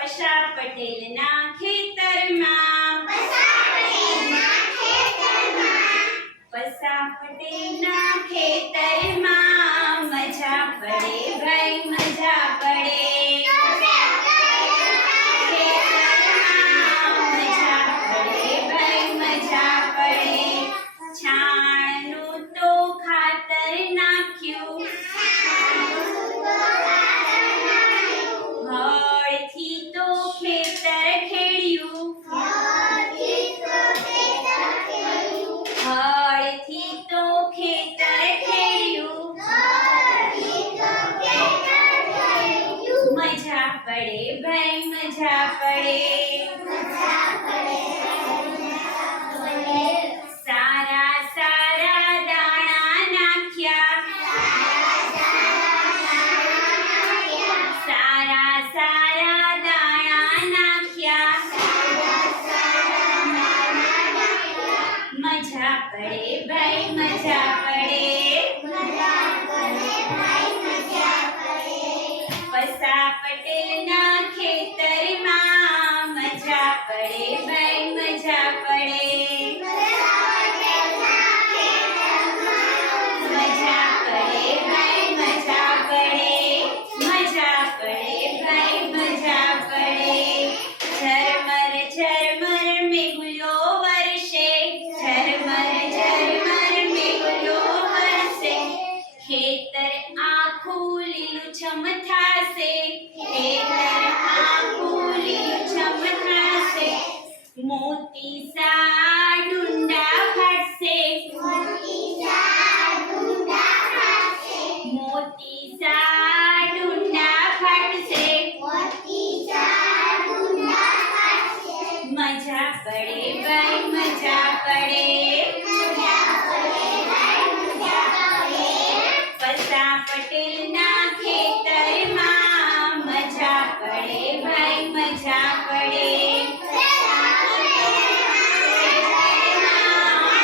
પશા પટેલના ખેતરમાં પશા પટેલના ખેતરમાં મજા પડે ભાઈ મજા પડે ખેતરમાં મજા પડે ભાઈ મજા પડે છાણનું તો ખાતર નાખ્યું હળથી તો ખેતર ખેડ્યું હળથી તો ખેતર ખેડ્યું મજા પડે ભાઈ મજા પડે સારા સારા દાણા નાખ્યા સારા સારા દાણા નાખ્યા મજા પડે ભાઈ મજા પડે પશા પટેલના ખેતરમાં મજા પડે ભાઈ મજા પડે મજા પડે ભાઈ મજા પડે મજા પડે ભાઈ મજા પડે ઝરમર ઝરમર મેઘુલો વરસે ઝરમર ઝરમર મેઘુલો વરસે ખેતર આખું લીલુંછમ થાશે ખેતર આખું લીલુંછમ થાશે મોતી સા ડુંડા ફાટશે મોતી સા ડુંડા ફાટશે મજા પડે ભાઈ મજા પડે પશા પટેલના ખેતરમાં મજા પડે ભાઈ મજા પડે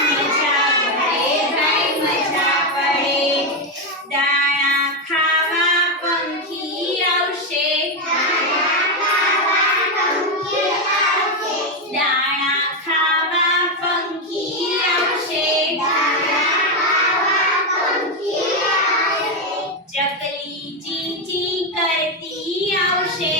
મજા પડે ભાઈ મજા પડે દાણા ખાવા પંખી આવશે દાણા ખાવા પંખી આવશે ચકલી ચી કરતી આવશે